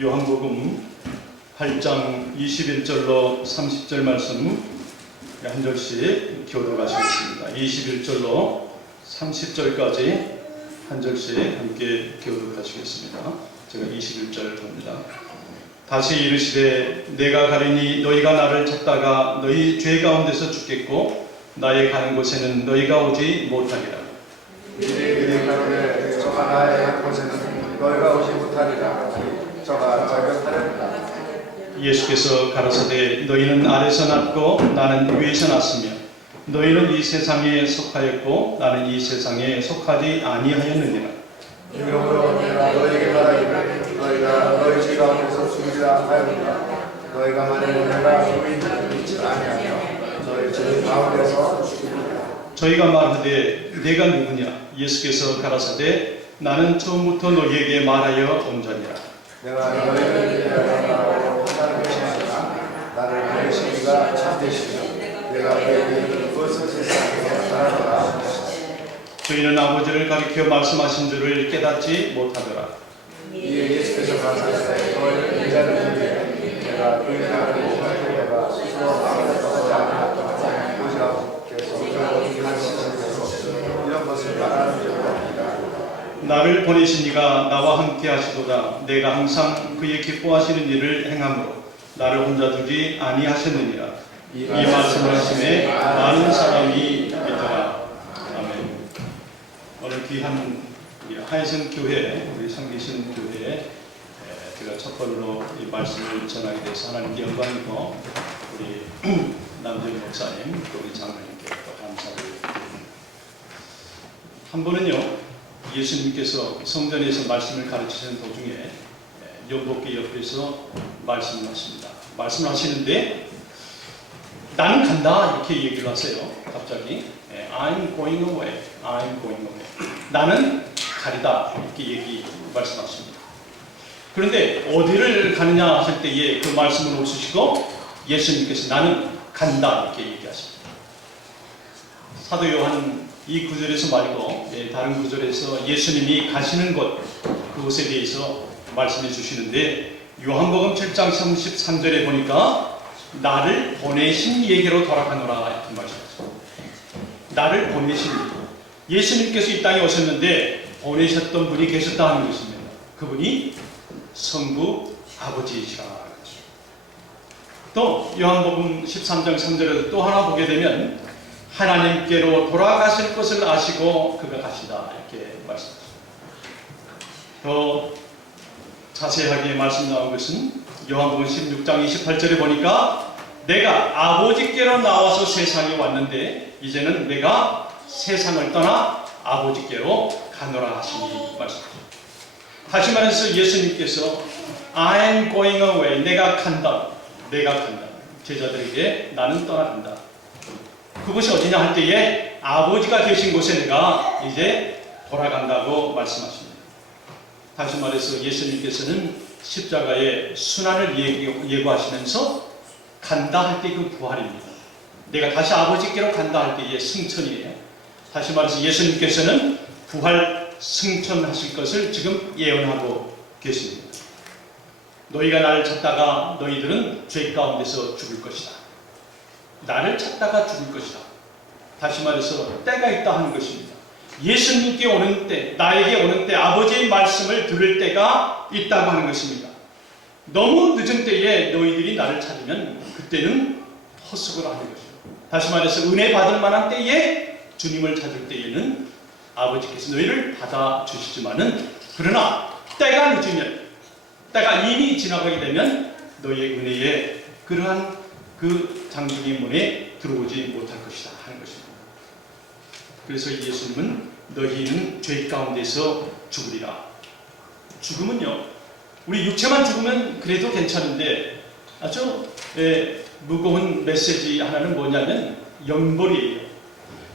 요한복음 8장 21절로 30절 말씀 한 절씩 교독하시겠습니다. 21절로 30절까지 한 절씩 함께 교독하시겠습니다. 제가 21절 봅니다. 다시 이르시되 내가 가리니 너희가 나를 찾다가 너희 죄 가운데서 죽겠고 나의 가는 곳에는 너희가 오지 못하리라. 이르되 가로되 저가 나의 가는 곳에는 너희가 오지 못하리라. 저가 저격하리라. 예수께서 가라사대 너희는 아래서 났고 나는 위에서 났으며 너희는 이 세상에 속하였고 나는 이 세상에 속하지 아니하였느니라. 이러므로 내가 너희에게 말하기를 너희가 너희 죄 가운데서 죽으리라 하였노라. 너희가 만일 내가 주인을 믿지 아니하며 너희 죄 가운데서 죽으리라. 저희가 말하되 내가 누구냐? 예수께서 가라사대 나는 처음부터 너희에게 말하여 온 자니라. 내가 너희를 위하여 하는 것이 아니라 나를 보내신 이가 참되시며 내가 너희에게 무엇을 세상에 하라노라. 저희는 아버지를 가리켜 말씀하신 줄을 깨닫지 못하더라. 이에 예수께서 가라사대 너희는 인자를 위해 내가 너희를 보내신 내가 스스로 아무것도 하지 아니하였다. 오직 아버지께서 저를 하시는 이런 것을 말하는 줄입니다. 나를 보내신 이가 나와 함께 하시도다. 내가 항상 그의 기뻐하시는 일을 행함으로 나를 혼자 두지 아니하셨느니라. 이 말씀을 하심에 많은 사람이 믿더라. 아멘. 오늘 귀한 하예성 교회, 우리 상기신 교회에 제가 첫 번으로 이 말씀을 전하게 돼서 하나님께 영광이고 우리 남정 목사님, 또 우리 장로님께 또 감사를 드립니다. 한 번은요, 예수님께서 성전에서 말씀을 가르치시는 도중에 연복기 옆에서 말씀을 하십니다. 말씀을 하시는데 나는 간다 이렇게 얘기를 하세요. 갑자기 I'm going away, I'm going away. 나는 가리다 이렇게 말씀하십니다. 그런데 어디를 가느냐 하실 때에 그 말씀을 없으시고 예수님께서 나는 간다 이렇게 얘기하십니다. 사도 요한 이 구절에서 말고 다른 구절에서 예수님이 가시는 곳 그곳에 대해서 말씀해 주시는데 요한복음 7장 33절에 보니까 나를 보내신 얘기로 돌아가노라 이렇게 말씀하셨습니다. 나를 보내신 예수님께서 이 땅에 오셨는데 보내셨던 분이 계셨다 하는 것입니다. 그분이 성부 아버지이시라. 또 요한복음 13장 3절에도 또 하나 보게 되면 하나님께로 돌아가실 것을 아시고 그가 가시다 이렇게 말씀하십니다. 더 자세하게 말씀 나온 것은 요한복음 16장 28절에 보니까 내가 아버지께로 나와서 세상에 왔는데 이제는 내가 세상을 떠나 아버지께로 가노라 하시니 말씀하십니다. 다시 말해서 예수님께서 I'm going away, 내가 간다, 제자들에게 나는 떠나간다. 그것이 어디냐 할 때에 아버지가 계신 곳에 내가 이제 돌아간다고 말씀하십니다. 다시 말해서 예수님께서는 십자가의 순환을 예고하시면서 간다 할 때 그 부활입니다. 내가 다시 아버지께로 간다 할 때의 승천이에요. 다시 말해서 예수님께서는 부활 승천하실 것을 지금 예언하고 계십니다. 너희가 나를 찾다가 너희들은 죄 가운데서 죽을 것이다. 나를 찾다가 죽을 것이다. 다시 말해서 때가 있다 하는 것입니다. 예수님께 오는 때, 나에게 오는 때 아버지의 말씀을 들을 때가 있다고 하는 것입니다. 너무 늦은 때에 너희들이 나를 찾으면 그때는 헛수고를 하는 것입니다. 다시 말해서 은혜 받을 만한 때에 주님을 찾을 때에는 아버지께서 너희를 받아주시지만은 그러나 때가 늦으면, 때가 이미 지나가게 되면 너희의 은혜에 그러한 그 장중의 문에 들어오지 못할 것이다 하는 것입니다. 그래서 예수님은 너희는 죄 가운데서 죽으리라. 죽음은요, 우리 육체만 죽으면 그래도 괜찮은데 아주 무거운 메시지 하나는 뭐냐면 영벌이에요.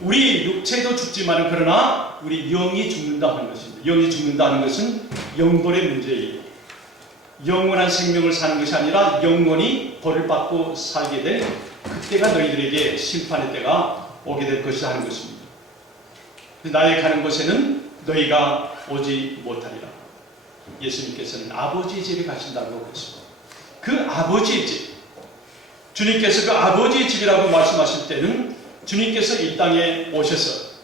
우리 육체도 죽지만 그러나 우리 영이 죽는다 하는 것입니다. 영이 죽는다는 것은 영벌의 문제예요. 영원한 생명을 사는 것이 아니라 영원히 벌을 받고 살게 될 그때가 너희들에게 심판의 때가 오게 될 것이다 하는 것입니다. 나의 가는 곳에는 너희가 오지 못하리라. 예수님께서는 아버지의 집에 가신다고 그랬습니다. 그 아버지의 집, 주님께서 그 아버지의 집이라고 말씀하실 때는 주님께서 이 땅에 오셔서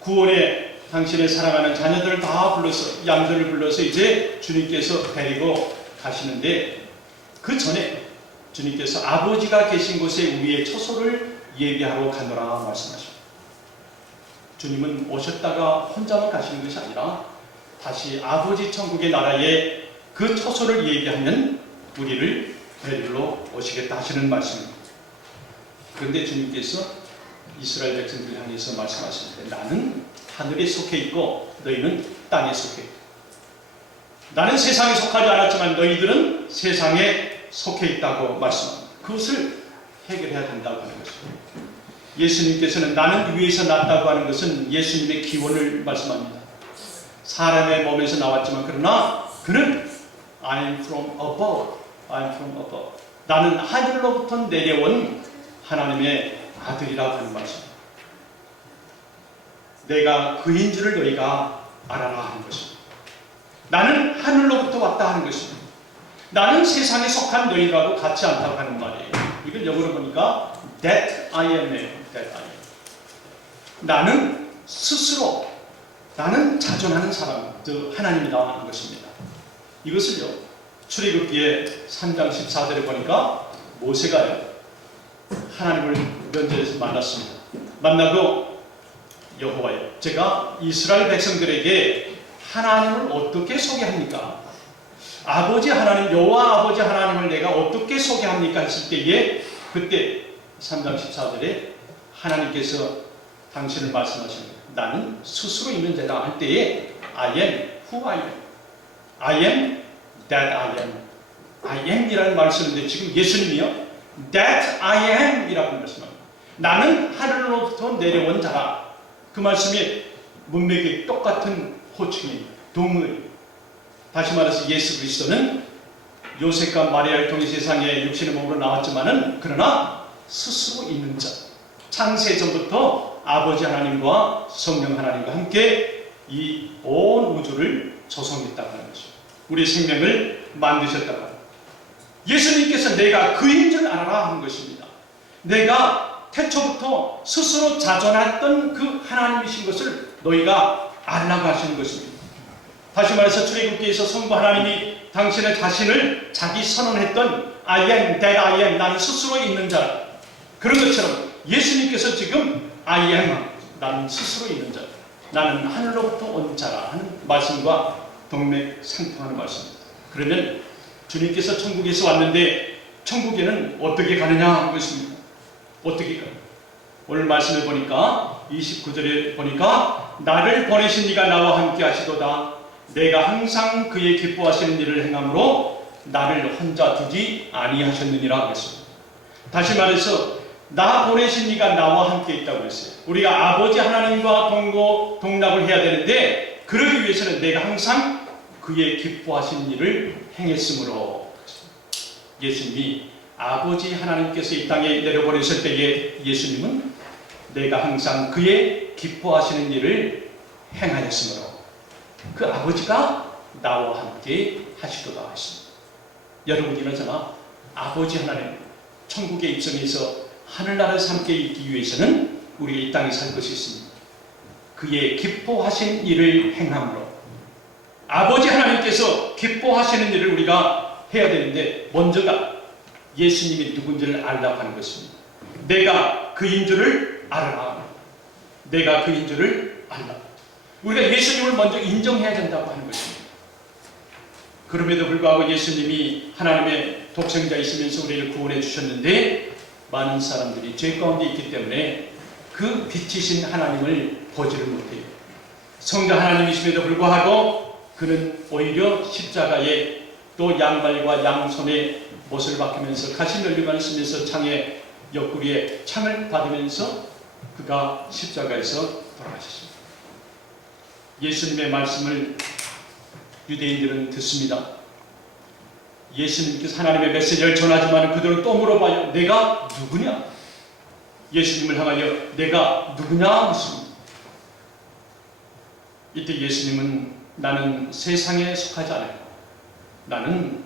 구원에 당신의 사랑하는 자녀들을 다 불러서, 양들을 불러서 이제 주님께서 데리고 가시는데, 그 전에 주님께서 아버지가 계신 곳에 우리의 처소를 예비하러 가노라 말씀하십니다. 주님은 오셨다가 혼자만 가시는 것이 아니라 다시 아버지 천국의 나라에 그 처소를 예비하면 우리를 데리러 오시겠다 하시는 말씀입니다. 그런데 주님께서 이스라엘 백성들을 향해서 말씀하실 때, 나는 하늘에 속해 있고 너희는 땅에 속해 있다. 나는 세상에 속하지 않았지만 너희들은 세상에 속해 있다고 말씀합니다. 그것을 해결해야 된다고 하는 것입니다. 예수님께서는 나는 위에서 났다고 하는 것은 예수님의 기원을 말씀합니다. 사람의 몸에서 나왔지만 그러나 그는 I'm from above. I'm from above. 나는 하늘로부터 내려온 하나님의 아들이라고 하는 말씀입니다. 내가 그인 줄을 너희가 알아라 하는 것입니다. 나는 하늘로부터 왔다 하는 것입니다. 나는 세상에 속한 너희들하고 같지 않다고 하는 말이에요. 이걸 영어로 보니까 that I am이에요. that I am. 나는 스스로, 나는 자존하는 사람, 즉 하나님이다 하는 것입니다. 이것을요, 출애굽기의 3장 14절에 보니까 모세가요, 하나님을 면전에서 만났습니다. 만나고 여호와여, 제가 이스라엘 백성들에게 하나님을 어떻게 소개합니까? 아버지 하나님, 여호와 아버지 하나님을 내가 어떻게 소개합니까? 했을 때에 그때 3장 14절에 하나님께서 당신을 말씀하십니다. 나는 스스로 있는 자다 할 때에 I am who I am. I am that I am. I am 이라는 말을 쓰는데 지금 예수님이요, that I am 이라고 말씀합니다. 나는 하늘로부터 내려온 자라. 그 말씀이 문맥이 똑같은 호칭입니다. 동의. 다시 말해서 예수 그리스도는 요셉과 마리아를 통해 세상에 육신의 몸으로 나왔지만은 그러나 스스로 있는 자. 창세 전부터 아버지 하나님과 성령 하나님과 함께 이 온 우주를 조성했다고 하는 것입니다. 우리 생명을 만드셨다고 합니다. 예수님께서 내가 그인 줄 알아라 하는 것입니다. 내가 태초부터 스스로 자존했던 그 하나님이신 것을 너희가 알라고 하시는 것입니다. 다시 말해서 출애굽기에서 성부 하나님이 당신의 자신을 자기 선언했던 I am that I am, 나는 스스로 있는 자, 그런 것처럼 예수님께서 지금 I am, 나는 스스로 있는 자, 나는 하늘로부터 온 자라 하는 말씀과 동맥상통하는 말씀입니다. 그러면 주님께서 천국에서 왔는데 천국에는 어떻게 가느냐 하는 것입니다. 어떻게 가느냐. 오늘 말씀을 보니까 29절에 보니까 나를 보내신 이가 나와 함께 하시도다. 내가 항상 그의 기뻐하시는 일을 행함으로 나를 혼자 두지 아니하셨느니라 그랬습니다. 다시 말해서 나 보내신 이가 나와 함께 있다고 했어요. 우리가 아버지 하나님과 동납을 해야 되는데 그러기 위해서는 내가 항상 그의 기뻐하신 일을 행했으므로, 예수님이 아버지 하나님께서 이 땅에 내려보내실 때에 예수님은 내가 항상 그의 기뻐하시는 일을 행하였으므로 그 아버지가 나와 함께 하시도다 했습니다. 여러분이나 저나 아버지 하나님 천국에 입성해서 하늘나라에서 함께 있기 위해서는 우리가 이 땅에 살 것이 있습니다. 그의 기뻐하신 일을 행함으로, 아버지 하나님께서 기뻐하시는 일을 우리가 해야 되는데 먼저가 예수님이 누군지를 알라고 하는 것입니다. 내가 그인 줄을 알아라. 내가 그인 줄을 알라. 우리가 예수님을 먼저 인정해야 된다고 하는 것입니다. 그럼에도 불구하고 예수님이 하나님의 독생자이시면서 우리를 구원해 주셨는데 많은 사람들이 죄 가운데 있기 때문에 그 빛이신 하나님을 보지를 못해요. 성자 하나님이심에도 불구하고 그는 오히려 십자가에 또 양발과 양손에 못을 박히면서 가시 면류관을 쓰면서 창의 옆구리에 창을 받으면서 그가 십자가에서 돌아가셨습니다. 예수님의 말씀을 유대인들은 듣습니다. 예수님께서 하나님의 메시지를 전하지만 그들은 또 물어봐요. 내가 누구냐? 예수님을 향하여 내가 누구냐? 묻습니다. 이때 예수님은 나는 세상에 속하지 않아요. 나는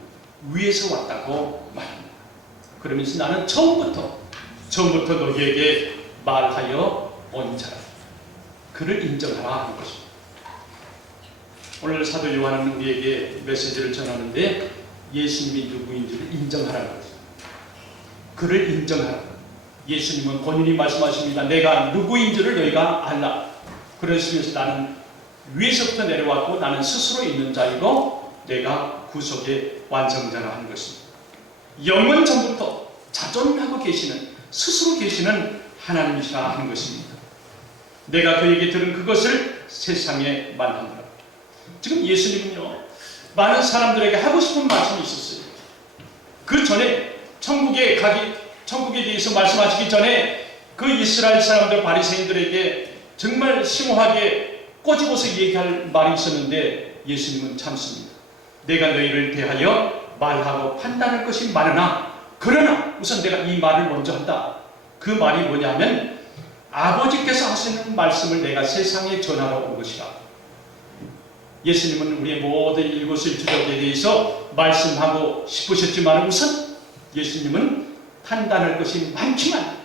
위에서 왔다고 말합니다. 그러면서 나는 처음부터 너희에게 말하여 온 자라. 그를 인정하라 하는 것입니다. 오늘 사도 요한은 우리에게 메시지를 전하는데 예수님이 누구인지를 인정하라는 것입니다. 그를 인정하라. 예수님은 본인이 말씀하십니다. 내가 누구인지를 너희가 알라. 그러시면서 나는 위에서부터 내려왔고 나는 스스로 있는 자이고 내가 구속의 완성자라 하는 것입니다. 영원 전부터 자존하고 계시는, 스스로 계시는 하나님이시라 하는 것입니다. 내가 그에게 들은 그것을 세상에 말한다. 지금 예수님은요, 많은 사람들에게 하고 싶은 말씀이 있었어요. 그 전에 천국에 대해서 말씀하시기 전에 그 이스라엘 사람들 바리새인들에게 정말 심오하게 꼬집어서 얘기할 말이 있었는데 예수님은 참습니다. 내가 너희를 대하여 말하고 판단할 것이 많으나 그러나 우선 내가 이 말을 먼저 한다. 그 말이 뭐냐면 아버지께서 하시는 말씀을 내가 세상에 전하러 온 것이다. 예수님은 우리의 모든 일거수일투족에 대해서 말씀하고 싶으셨지만 우선 예수님은 판단할 것이 많지만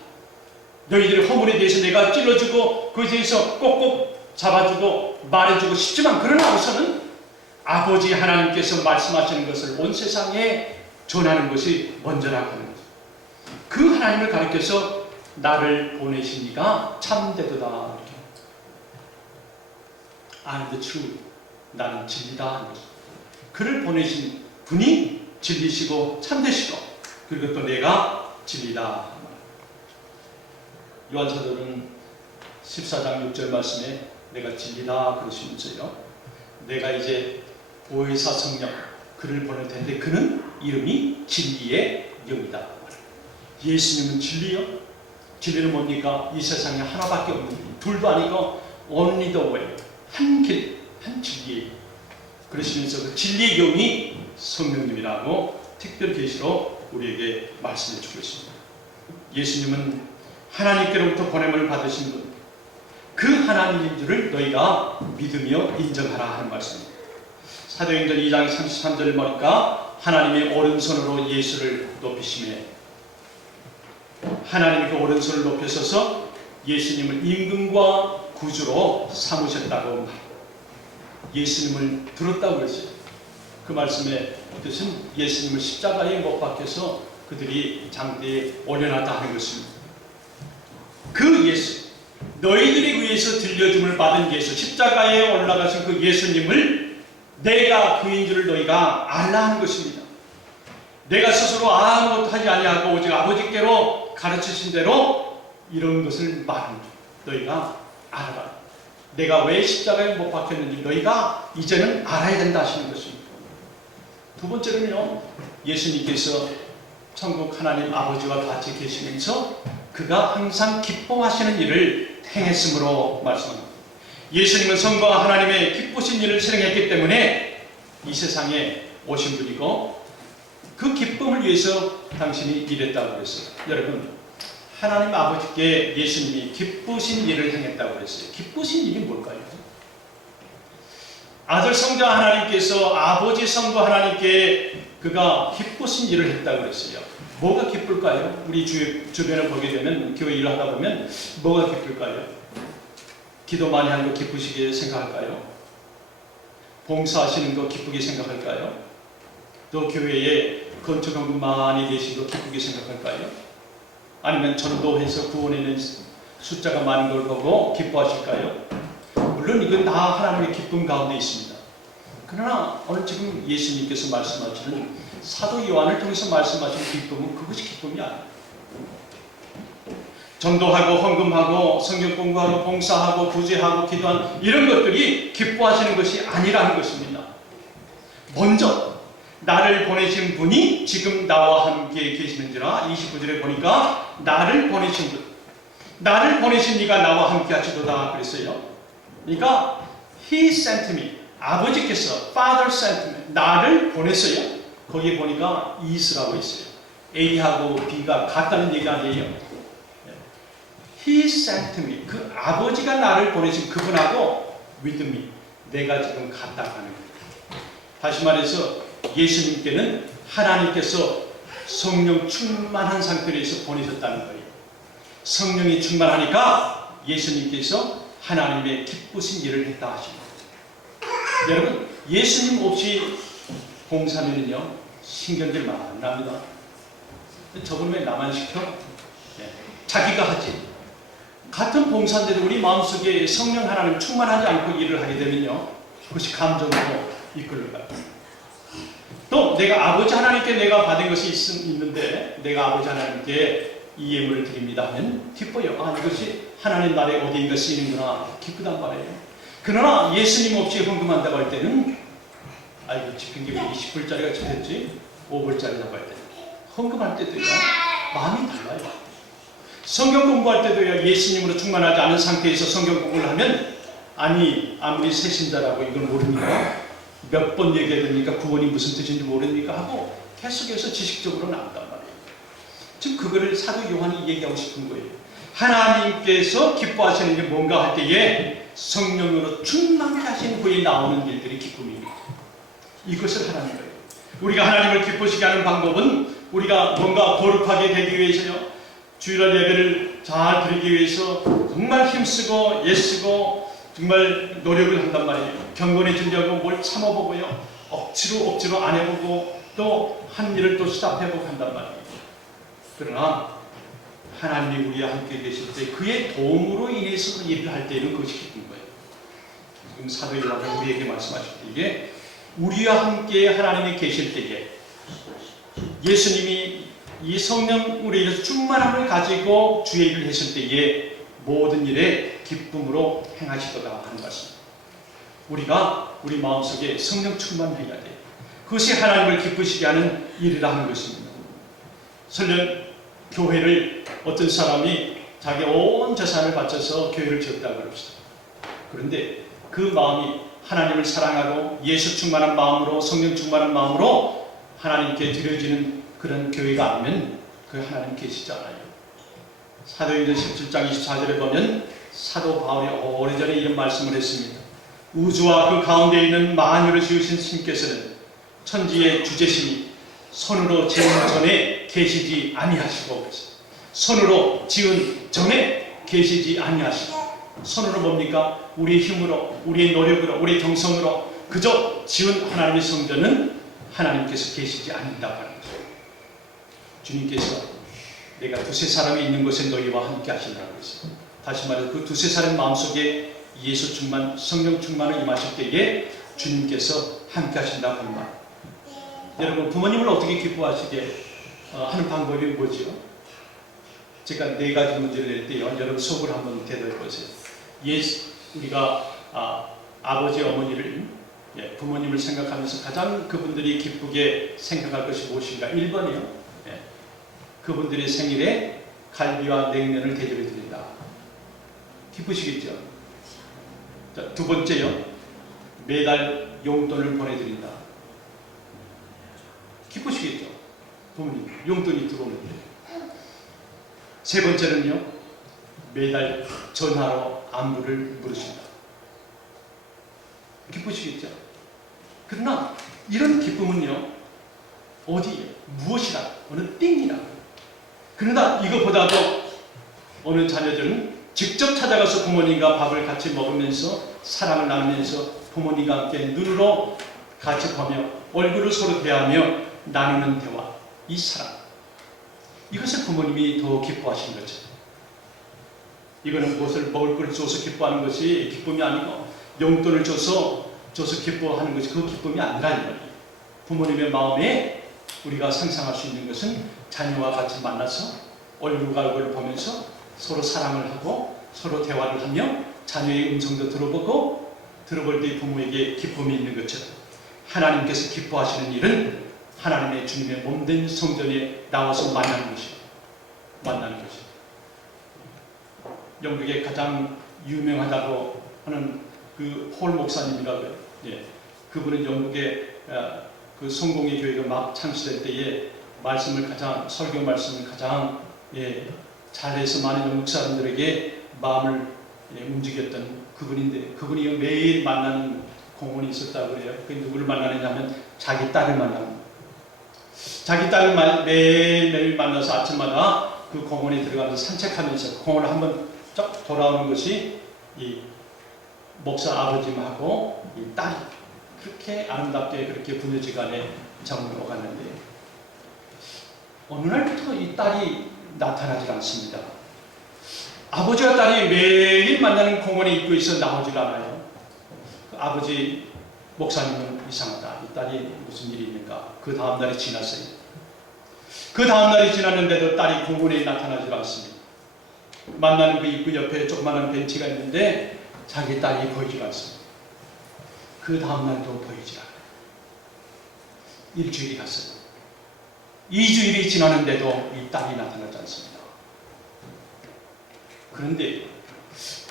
너희들의 허물에 대해서 내가 찔러주고 그에 대해서 꼭꼭 잡아주고 말해주고 싶지만 그러나 우선은 아버지 하나님께서 말씀하시는 것을 온 세상에 전하는 것이 먼저라고 하는 거죠. 그 하나님을 가리켜서 나를 보내신 이가 참되도다. I'm the truth. 나는 진리다 하는 거죠. 그를 보내신 분이 진리시고 참되시고 그리고 또 내가 진리다. 요한사도는 14장 6절 말씀에 내가 진리다 그러시면서요. 내가 이제 보혜사 성령 그를 보낼 텐데 그는 이름이 진리의 영이다. 예수님은 진리요? 진리는 뭡니까? 이 세상에 하나밖에 없는 길, 둘도 아니고 only the way, 한 길, 한 진리예요. 그러시면서 그 진리의 영이 성령님이라고 특별 계시로 우리에게 말씀해 주고 있습니다. 예수님은 하나님께로부터 보냄을 받으신 분, 그 하나님인 줄을 너희가 믿으며 인정하라 하는 말씀입니다. 사도행전 2장 33절을 보니까 하나님의 오른손으로 예수를 높이시며 하나님의 그 오른손을 높여서서 예수님을 임금과 구주로 삼으셨다고 말합니다. 예수님을 들었다고 그랬어요. 그 말씀의 뜻은 예수님을 십자가에 못 박혀서 그들이 장대에 올려놨다 하는 것입니다. 그 예수, 너희들이 위해서 들려줌을 받은 예수, 십자가에 올라가신 그 예수님을 내가 그인 줄을 너희가 알라 하는 것입니다. 내가 스스로 아무것도 하지 아니하고 오직 아버지께로 가르치신 대로 이런 것을 말합니다. 너희가 알아라. 내가 왜 십자가에 못 박혔는지 너희가 이제는 알아야 된다 하시는 것입니다. 두 번째는요, 예수님께서 천국 하나님 아버지와 같이 계시면서 그가 항상 기뻐하시는 일을 행했으므로 말씀합니다. 예수님은 성부와 하나님의 기쁘신 일을 실행했기 때문에 이 세상에 오신 분이고 그 기쁨을 위해서 당신이 일했다고 그랬어요. 여러분, 하나님 아버지께 예수님이 기쁘신 일을 행했다고 그랬어요. 기쁘신 일이 뭘까요? 아들 성자 하나님께서 아버지 성부 하나님께 그가 기쁘신 일을 했다고 그랬어요. 뭐가 기쁠까요? 우리 주변을 보게 되면 교회 일을 하다 보면 뭐가 기쁠까요? 기도 많이 하는 거 기쁘시게 생각할까요? 봉사하시는 거 기쁘게 생각할까요? 또 교회에 건축헌금 많이 되신 거 기쁘게 생각할까요? 아니면 전도해서 구원에는 숫자가 많은 걸 보고 기뻐하실까요? 물론 이건 다 하나님의 기쁨 가운데 있습니다. 그러나 오늘 지금 예수님께서 말씀하시는 사도 요한을 통해서 말씀하시는 기쁨은 그것이 기쁨이 아니에요. 전도하고 헌금하고 성경 공부하고 봉사하고 구제하고 기도하는 이런 것들이 기뻐하시는 것이 아니라는 것입니다. 먼저 나를 보내신 분이 지금 나와 함께 계시는지라 29절에 보니까 나를 보내신 분, 나를 보내신 이가 나와 함께 하시도다 그랬어요. 그러니까 He sent me, 아버지께서 Father sent me, 나를 보냈어요. 거기에 보니까 is라고 있어요. A하고 B가 같다는 얘기가 아니에요. He sent me, 그 아버지가 나를 보내신 그분하고 with me, 내가 지금 같다고 하는 거예요. 다시 말해서 예수님께는 하나님께서 성령 충만한 상태에서 보내셨다는 거예요. 성령이 충만하니까 예수님께서 하나님의 기쁘신 일을 했다 하십니다. 여러분, 예수님 없이 봉사면은요 신경질 많이 납니다. 저분 왜 나만 시켜? 자기가 하지. 같은 봉사인데도 우리 마음속에 성령 하나님 충만하지 않고 일을 하게 되면요 그것이 감정으로 이끌려가요. 또 내가 아버지 하나님께 내가 받은 것이 있는데 내가 아버지 하나님께 이 예물을 드립니다 하면 기뻐요. 아, 이것이 하나님 나라에 어디인가 쓰이는구나, 기쁘단 말이에요. 그러나 예수님 없이 헌금한다고 할 때는 아이고 집힌 게 20불짜리가 됐지 5불짜리라고 할 때 헌금할 때도요 마음이 달라요. 성경 공부할 때도요 예수님으로 충만하지 않은 상태에서 성경 공부를 하면 아니 아무리 새신자라고 이걸 모르니까 몇 번 얘기해야 됩니까? 구원이 무슨 뜻인지 모르니까 하고 계속해서 지식적으로 나온단 말이에요. 지금 그거를 사도 요한이 얘기하고 싶은 거예요. 하나님께서 기뻐하시는 게 뭔가 할 때에 성령으로 충만케 하신 후에 나오는 일들이 기쁨입니다. 이것을 하라는 거예요. 우리가 하나님을 기쁘시게 하는 방법은 우리가 뭔가 거룩하게 되기 위해서요 주일날 예배를 잘 드리기 위해서 정말 힘쓰고 애쓰고 정말 노력을 한단 말이에요. 경건해지려고 뭘 참아보고요 억지로 안 해보고 또 한 일을 또 스탑해보고 한단 말이에요. 그러나 하나님이 우리와 함께 계실 때 그의 도움으로 인해서 그 일을 할 때에는 그것이 기쁜 거예요. 지금 사도 요한은 우리에게 말씀하실 때에 우리와 함께 하나님이 계실 때에 예수님이 이 성령으로 인해서 충만함을 가지고 주의 일을 했을 때에 모든 일에 기쁨으로 행하시도다 하는 것입니다. 우리가 우리 마음속에 성령 충만해야 돼요. 그것이 하나님을 기쁘시게 하는 일이라 하는 것입니다. 설령 교회를 어떤 사람이 자기 온 재산을 바쳐서 교회를 지었다고 그럽시다. 그런데 그 마음이 하나님을 사랑하고 예수 충만한 마음으로 성령 충만한 마음으로 하나님께 드려지는 그런 교회가 아니면 그 하나님 계시지 않아요. 사도행전 17장 24절에 보면 사도 바울이 오래전에 이런 말씀을 했습니다. 우주와 그 가운데 있는 만유를 지으신 신께서는 천지의 주제심이 손으로 지은 전에 계시지 아니하시고 손으로 지은 전에 계시지 아니하시고 손으로 뭡니까? 우리의 힘으로 우리의 노력으로 우리의 정성으로 그저 지은 하나님의 성전은 하나님께서 계시지 않는다고 하는 거죠. 주님께서 내가 두세 사람이 있는 곳에 너희와 함께 하신다고 했어요. 다시 말해서 그 두세 사람 마음속에 예수 충만, 성령 충만을 임하실 때에 주님께서 함께 하신다고 하는 말. 여러분 부모님을 어떻게 기뻐하시게 하는 방법이 뭐죠? 제가 4가지 문제를 낼 때요. 여러분 속으로 한번 대답해 보세요. 우리가 아버지 어머니를 부모님을 생각하면서 가장 그분들이 기쁘게 생각할 것이 무엇인가? 1번이요. 그분들의 생일에 갈비와 냉면을 대접해 드린다. 기쁘시겠죠? 자, 2번째요. 매달 용돈을 보내드린다. 기쁘시겠죠? 부모님 용돈이 들어오는데. 3번째는요. 매달 전화로 안부를 물으신다. 기쁘시겠죠? 그러나 이런 기쁨은요. 어디에 무엇이라 어느 띵이라. 그러나 이것보다도 어느 자녀들은 직접 찾아가서 부모님과 밥을 같이 먹으면서 사랑을 나누면서 부모님과 함께 눈으로 같이 보며 얼굴을 서로 대하며 나누는 대화, 이 사랑, 이것을 부모님이 더 기뻐하신 거죠. 이거는 무엇을 먹을 걸 줘서 기뻐하는 것이 기쁨이 아니고 용돈을 줘서 기뻐하는 것이 그 기쁨이 아니라는 거예요. 부모님의 마음에 우리가 상상할 수 있는 것은 자녀와 같이 만나서 얼굴과 얼굴을 보면서 서로 사랑을 하고 서로 대화를 하며 자녀의 음성도 들어보고 들어볼 때 부모에게 기쁨이 있는 것처럼 하나님께서 기뻐하시는 일은 하나님의 주님의 몸된 성전에 나와서 만나는 것이에요. 영국에 가장 유명하다고 하는 그 홀 목사님이라고요. 그분은 영국의 그 성공의 교회가 막 창시될 때에 설교 말씀을 가장 잘해서 많은 영국 사람들에게 마음을 움직였던 그분인데 그분이 매일 만나는 공원이 있었다고 그래요. 그 누구를 만나느냐 하면 자기 딸을 만납니다. 자기 딸을 매일매일 만나서 아침마다 그 공원에 들어가면서 산책하면서 공원을 한번 쫙 돌아오는 것이 이 목사 아버님하고 이 딸이 그렇게 아름답게 그렇게 부녀지간에 정을 오갔는데 어느 날부터 이 딸이 나타나질 않습니다. 아버지와 딸이 매일 만나는 공원에 입구에서 나오질 않아요. 그 아버지 목사님은 이상하다. 이 딸이 무슨 일이 있는가. 그 다음날이 지났어요. 그 다음날이 지났는데도 딸이 공원에 나타나질 않습니다. 만나는 그 입구 옆에 조그마한 벤치가 있는데 자기 딸이 보이질 않습니다. 그 다음날도 보이질 않아요. 일주일이 갔어요. 2주일이 지났는데도 이 딸이 나타나지 않습니다. 그런데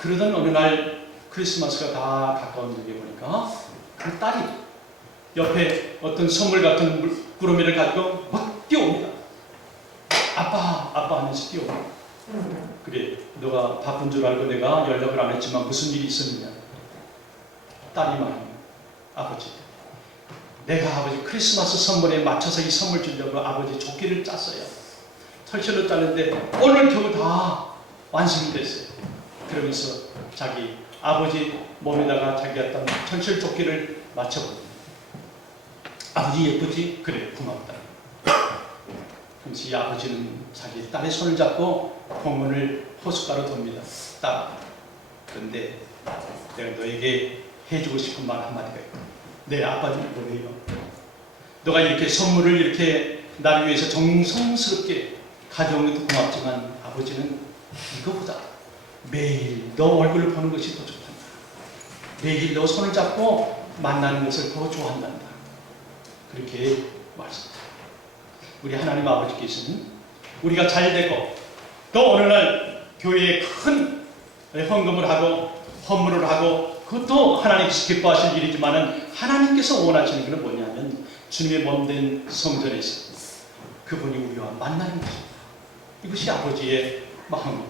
그러던 어느 날 크리스마스가 다 가까운 적에 보니까 그 딸이 옆에 어떤 선물 같은 물구러미를 가지고 막 뛰어옵니다. 아빠, 아빠 하면서 뛰어옵니다. 그래, 너가 바쁜 줄 알고 내가 연락을 안 했지만 무슨 일이 있었느냐? 딸이 말합니다. 아버지, 내가 아버지 크리스마스 선물에 맞춰서 이 선물 주려고 아버지 조끼를 짰어요. 털실로 짰는데 오늘 겨우 다 완성이 됐어요. 그러면서 자기 아버지 몸에다가 자기가 딴 털실 조끼를 맞춰버립니다. 아버지 예쁘지? 그래, 고맙다. 그래서 이 아버지는 자기 딸의 손을 잡고 공원을 호숫가로 돕니다. 딸아, 그런데 내가 너에게 해주고 싶은 말 한마디가 있다. 내 아빠는 뭐래요? 너가 이렇게 선물을 이렇게 나를 위해서 정성스럽게 가져온 것도 고맙지만 아버지는 이거보다 매일 너 얼굴을 보는 것이 더 좋단다. 매일 너 손을 잡고 만나는 것을 더 좋아한단다. 그렇게 말씀합니다. 우리 하나님 아버지께서는 우리가 잘 되고 또 어느 날 교회에 큰 헌금을 하고 헌물을 하고 그것도 하나님께서 기뻐하실 일이지만은 하나님께서 원하시는 것은 뭐냐면 주님의 몸된 성전에서 그분이 우리와 만나는 것입니다. 이것이 아버지의 마음입니다.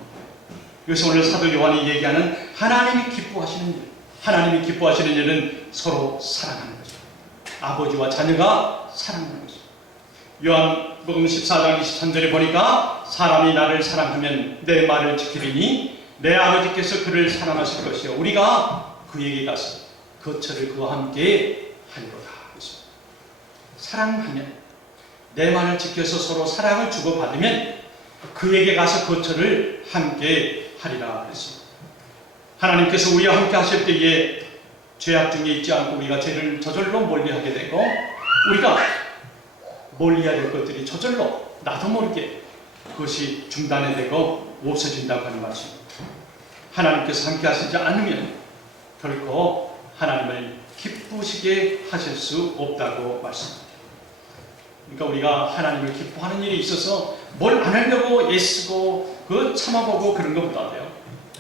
여기서 오늘 사도 요한이 얘기하는 하나님이 기뻐하시는 일, 하나님이 기뻐하시는 일은 서로 사랑하는 것입니다. 아버지와 자녀가 사랑하는 것입니다. 요한복음 14장 23절에 보니까 사람이 나를 사랑하면 내 말을 지키리니 내 아버지께서 그를 사랑하실 것이요 우리가 그에게 가서 거처를 그와 함께 하리로다. 사랑하면 내 말을 지켜서 서로 사랑을 주고받으면 그에게 가서 거처를 함께 하리라 그랬습니다. 하나님께서 우리와 함께 하실 때에 죄악 중에 있지 않고 우리가 죄를 저절로 멀리하게 되고 우리가 멀리해야 될 것들이 저절로 나도 모르게 그것이 중단이 되고 없어진다고 하는 말씀입니다. 하나님께서 함께 하시지 않으면 결코 하나님을 기쁘시게 하실 수 없다고 말씀합니다. 그러니까 우리가 하나님을 기뻐하는 일이 있어서 뭘 안 하려고 애쓰고 그 참아보고 그런 것보다요.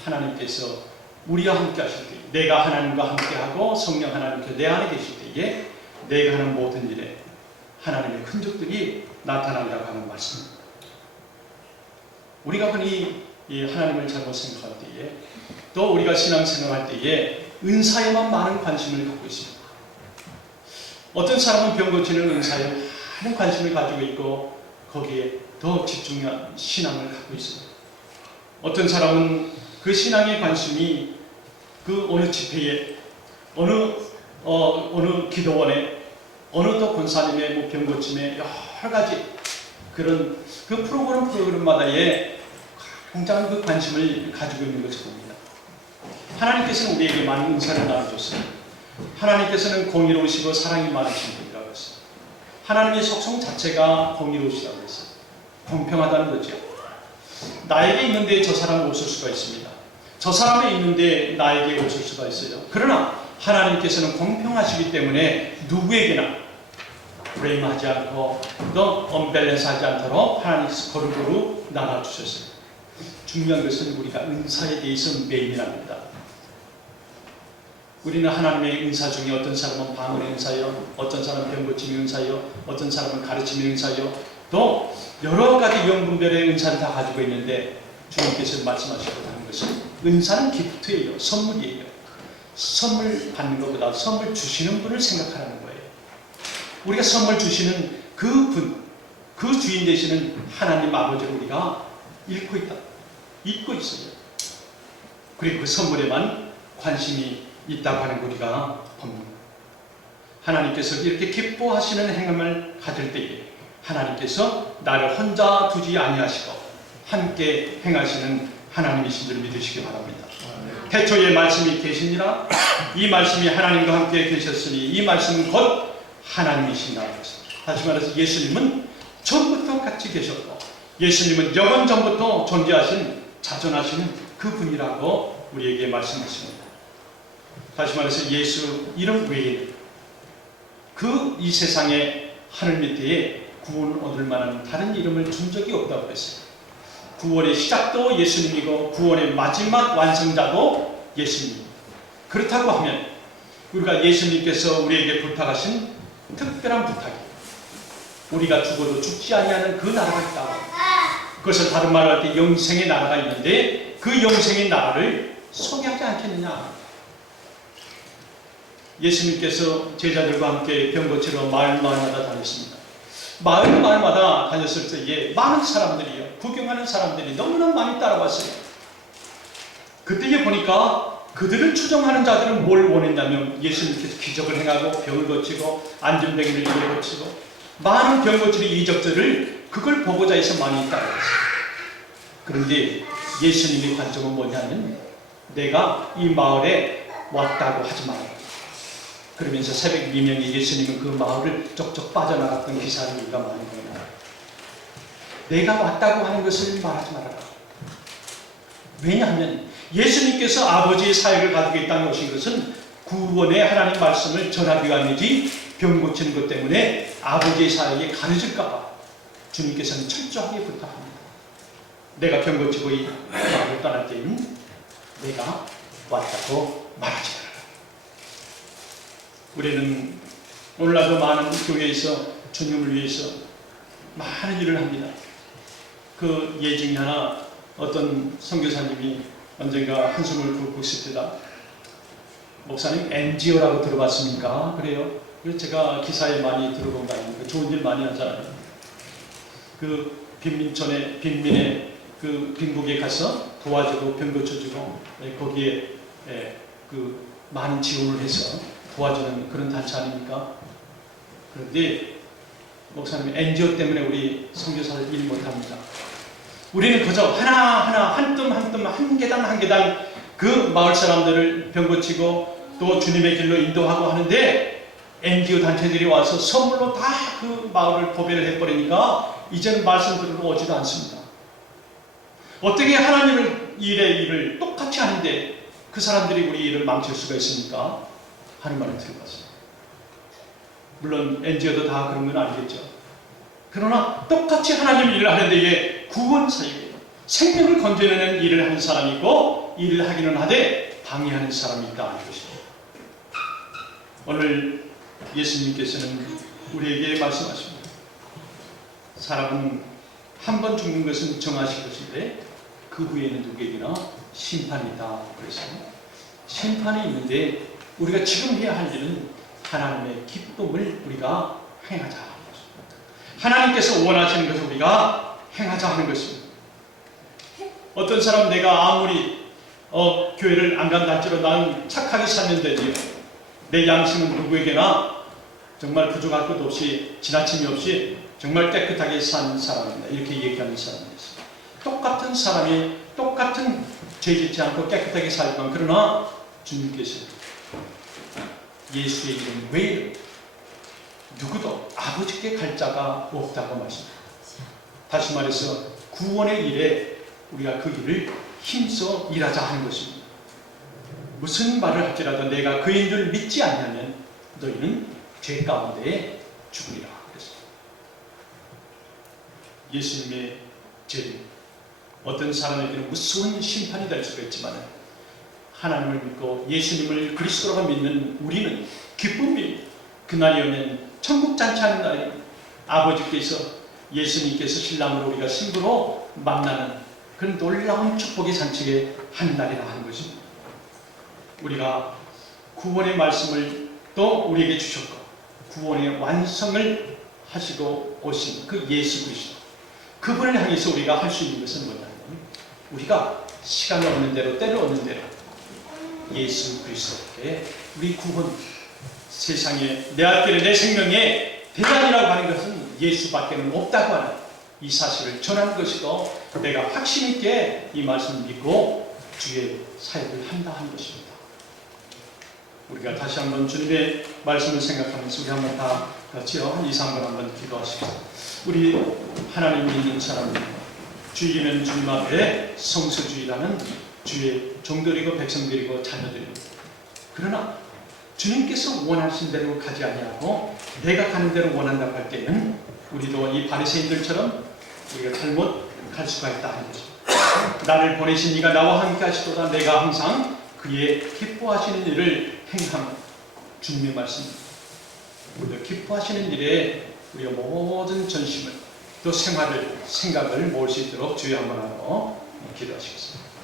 하나님께서 우리와 함께 하실 때 내가 하나님과 함께하고 성령 하나님께서 내 안에 계실 때에 내가 하는 모든 일에 하나님의 흔적들이 나타난다고 하는 말씀입니다. 우리가 흔히 이 하나님을 잘못 생각할 때에 또 우리가 신앙생활할 때에 은사에만 많은 관심을 갖고 있습니다. 어떤 사람은 병 고치는 은사에 많은 관심을 가지고 있고 거기에 더 집중한 신앙을 갖고 있습니다. 어떤 사람은 그 신앙의 관심이 그 어느 집회에 어느 기도원에 어느 또 권사님의 뭐 병 고침에 여러 가지 그런 그 프로그램마다의 굉장한 그 관심을 가지고 있는 것을 봅니다. 하나님께서는 우리에게 많은 은사를 나눠줬어요. 하나님께서는 공의로우시고 사랑이 많으신 분이라고 했어요. 하나님의 속성 자체가 공의로우시다고 했어요. 공평하다는 거죠. 나에게 있는데 저 사람은 없을 수가 있습니다. 저 사람이 있는데 나에게 없을 수가 있어요. 그러나 하나님께서는 공평하시기 때문에 누구에게나 브레임하지 않고 또 언밸런스하지 않도록 하나님께서 고루고루 나눠주셨어요. 중요한 것은 우리가 은사에 대해서 매인이랍니다. 우리는 하나님의 은사 중에 어떤 사람은 방언의 은사요, 어떤 사람은 병고침의 은사요, 어떤 사람은 가르침의 은사요, 또 여러 가지 영분별의 은사를 다 가지고 있는데 주님께서 말씀하시고 하는 것은 은사는 기프트예요, 선물이에요. 선물 받는 것보다 선물 주시는 분을 생각하라는 거예요. 우리가 선물 주시는 그 분, 그 주인 되시는 하나님 아버지를 우리가 잃고 있다. 잊고 있어요. 그리고 그 선물에만 관심이 있다고 하는 거 우리가 봅니다. 하나님께서 이렇게 기뻐하시는 행함을 가질 때에 하나님께서 나를 혼자 두지 아니하시고 함께 행하시는 하나님이신 줄 믿으시기 바랍니다. 태초에 말씀이 계시니라. 이 말씀이 하나님과 함께 계셨으니 이 말씀은 곧 하나님이신다. 다시 말해서 예수님은 전부터 같이 계셨고 예수님은 영원 전부터 존재하신 자존하시는 그분이라고 우리에게 말씀하십니다. 다시 말해서 예수 이름 외에는 이 세상에 하늘 밑에 구원을 얻을 만한 다른 이름을 준 적이 없다고 했어요. 구원의 시작도 예수님이고 구원의 마지막 완성자도 예수님. 그렇다고 하면 우리가 예수님께서 우리에게 부탁하신 특별한 부탁이 우리가 죽어도 죽지 아니하는 그 나라가 있다. 그것을 다른 말로 할 때 영생의 나라가 있는데 그 영생의 나라를 소개하지 않겠느냐. 예수님께서 제자들과 함께 병 고치러 마을마다 다녔습니다. 마을마다 다녔을 때에 많은 사람들이요, 구경하는 사람들이 너무나 많이 따라왔어요. 그때에 보니까 그들을 추종하는 자들은 뭘 원했냐면 예수님께서 기적을 행하고 병을 고치고 안전뱅이를 입에 고치고 많은 병 고치는 이적들을 그걸 보고자 해서 많이 따라왔어요. 그런데 예수님의 관점은 뭐냐면 내가 이 마을에 왔다고 하지 마라. 그러면서 새벽 미명에 예수님은 그 마을을 쩍쩍 빠져나갔던 기사를 우리가 많이 보입니다. 내가 왔다고 하는 것을 말하지 말아라. 왜냐하면 예수님께서 아버지의 사역을 가지고 이 땅에 오신 것은 구원의 하나님 말씀을 전하기 위함이지 병 고치는 것 때문에 아버지의 사역에 가려질까 봐 주님께서는 철저하게 부탁합니다. 내가 병 고치고 이 마을을 떠날 때에는 내가 왔다고 말하지 말아라. 우리는 오늘날도 많은 교회에서 주님을 위해서 많은 일을 합니다. 그 예 중에 하나 어떤 선교사님이 언젠가 한숨을 굴고 있을 때다. 목사님 NGO라고 들어봤습니까? 그래요. 그래서 제가 기사에 많이 들어본 거 아닙니까? 좋은 일 많이 하잖아요. 그 빈민의 그 빈국에 가서 도와주고 병 고쳐주고 거기에 그 많은 지원을 해서 도와주는 그런 단체 아닙니까? 그런데 목사님 NGO 때문에 우리 선교사를 일 못합니다. 우리는 그저 하나하나 한 뜸 한 계단 한 계단 그 마을 사람들을 병 고치고 또 주님의 길로 인도하고 하는데 NGO 단체들이 와서 선물로 다 그 마을을 보배를 해버리니까 이제는 말씀 들으러 오지도 않습니다. 어떻게 하나님의 일을 똑같이 하는데 그 사람들이 우리 일을 망칠 수가 있습니까? 하는 말을 들어봤어요. 물론 NGO도 다 그런 건 아니겠죠. 그러나 똑같이 하나님 일을 하는데 이게 구원 사역이에요. 생명을 건져내는 일을 하는 사람이 있고 일을 하기는 하되 방해하는 사람이 있다 하는 것입니다. 오늘 예수님께서는 우리에게 말씀하십니다. 사람은 한 번 죽는 것은 정하신 것인데 그 후에는 누구에게나 심판이 있다. 그래서 심판이 있는데 우리가 지금 해야 할 일은 하나님의 기쁨을 우리가 행하자 하는 것입니다. 하나님께서 원하시는 것을 우리가 행하자 하는 것입니다. 어떤 사람 내가 아무리 교회를 안 간다할지라도 나는 착하게 살면 되지요. 내 양심은 누구에게나 정말 부족할 것 없이 지나침이 없이 정말 깨끗하게 산 사람입니다. 이렇게 얘기하는 사람이 있습니다. 똑같은 사람이 똑같은 죄 짓지 않고 깨끗하게 살지만 그러나 주님께서 예수의 이름 외에는 누구도 아버지께 갈 자가 없다고 말씀합니다. 다시 말해서 구원의 일에 우리가 그 일을 힘써 일하자 하는 것입니다. 무슨 말을 할지라도 내가 그인 줄 믿지 않냐면 너희는 죄 가운데에 죽으리라 그랬습니다. 예수님의 죄는 어떤 사람에게는 무서운 심판이 될 수가 있지만 하나님을 믿고 예수님을 그리스도로 믿는 우리는 기쁨이 그날이 오면 천국 잔치하는 날이 아버지께서 예수님께서 신랑으로 우리가 신부로 만나는 그런 놀라운 축복의 잔치에 한 날이라 하는 것입니다. 우리가 구원의 말씀을 또 우리에게 주셨고 구원의 완성을 하시고 오신 그 예수 그리스도, 그분을 향해서 우리가 할 수 있는 것은 뭐냐면, 우리가 시간 없는 대로 때를 얻는 대로 예수 그리스도께 우리 구원, 세상에 내 앞길에 내 생명에 대안이라고 하는 것은 예수밖에는 없다고 하는 이 사실을 전하는 것이고, 내가 확신 있게 이 말씀을 믿고 주의 사역을 한다 하는 것입니다. 우리가 다시 한번 주님의 말씀을 생각하면서 우리 한번 다 같이요, 한 2, 3분 한번 기도하시고, 우리 하나님 믿는 사람들, 주이면 주님 앞에 성서주의라는 주의 종들이고 백성들이고 자녀들이고, 그러나 주님께서 원하신 대로 가지 아니하고 내가 가는 대로 원한다고 할 때는 우리도 이 바리새인들처럼 우리가 잘못 갈 수가 있다 하는 거죠. 나를 보내신 이가 나와 함께 하시도다, 내가 항상 그의 기뻐하시는 일을 행함. 주님의 말씀입니다. 우리가 기뻐하시는 일에 우리가 모든 전심을, 또 생활을, 생각을 모을 수 있도록 주의 한번 하고 기도하시겠습니다.